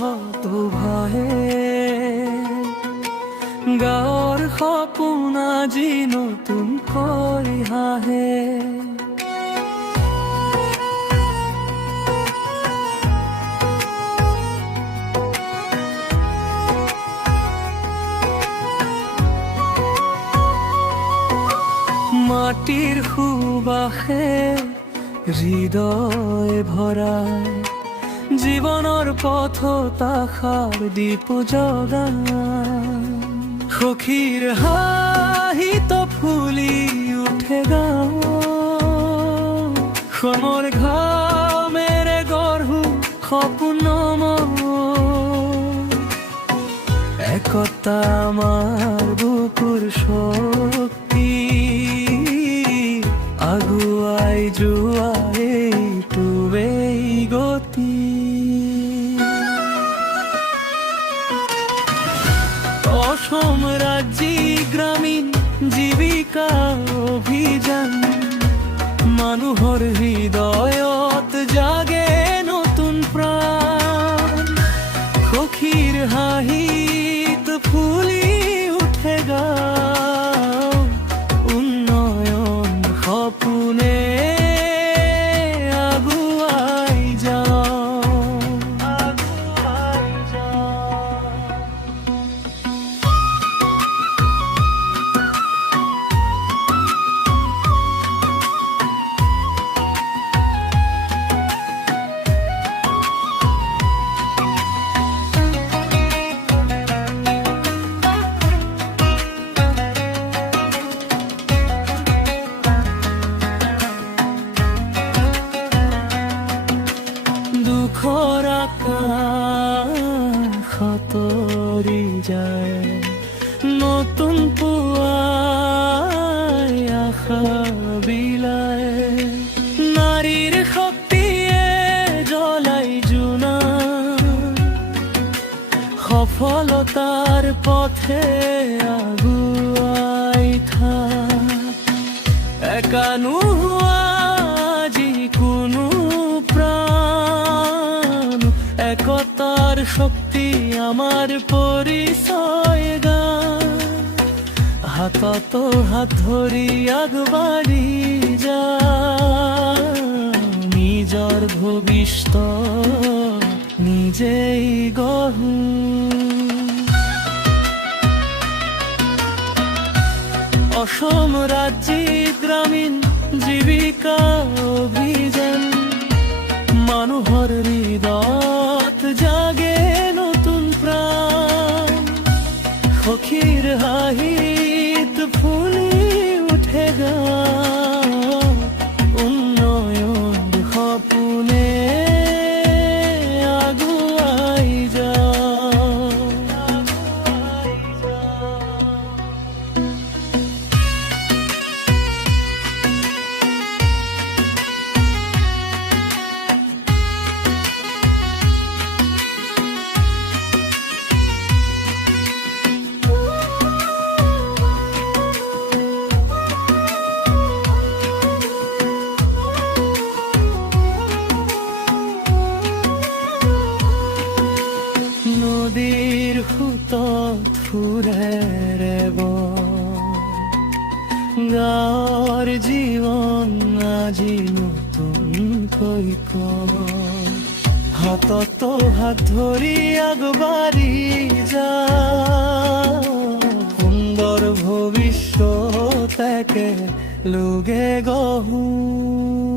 হত ভয়ে গাঁৱৰ সপোন আজি নতুনকৈ হাঁহে মাটিৰ সুবাসে হৃদয় ভৰাই জীৱনৰ পথত আশাৰ দীপ জগাই সখীৰ হাঁহিত ফুলি উঠে গাঁও সমৰ ঘামেৰে গঢ়ো সপোন একতা আমাৰ বুকুৰ শক্তি আগুৱাই যোৱা এইটোৱেই গতি অসম ৰাজ্যিক গ্ৰামীণ জীৱিকা অভিযান মানুহৰ হৃদয়ত জাগে নতুন প্ৰাণ সখীৰ হাঁহিত ফুলি উঠে গাঁও উন্নয়ন সপোনে আগুৱাই যাওঁ দুখৰ আকাশ সতৰি যায় নতুন পুৱাই আশা বিলায় নাৰীৰ শক্তিয়ে জ্বলাই জোনা সফলতাৰ পথে আগুৱাই থাক একা নোহোৱা যিকোনো প্ৰাণ একতাৰ শক্তি আমাৰ পৰিচয় গান হাতত হাত ধৰি আগবাঢ়ি যাওঁ নিজৰ ভৱিষ্যত নিজেই গঢ়ো অসম ৰাজ্যিক গ্ৰামীণ জীৱিকা অভিযান মানুহৰ হৃদয়ত জাগে নতুন প্ৰাণ সখীৰ হাঁহিত ফুলি উঠে গাঁও উন্নয়ন সপোনে আগুৱাই যাওঁ নদীৰ সোঁতত ফুৰে গাঁৱৰ জীৱন আজি নতুনকৈ হাতত হাত ধৰি আগবাঢ়ি যাওঁ সুন্দৰ ভৱিষ্যত একেলগে গঢ়ো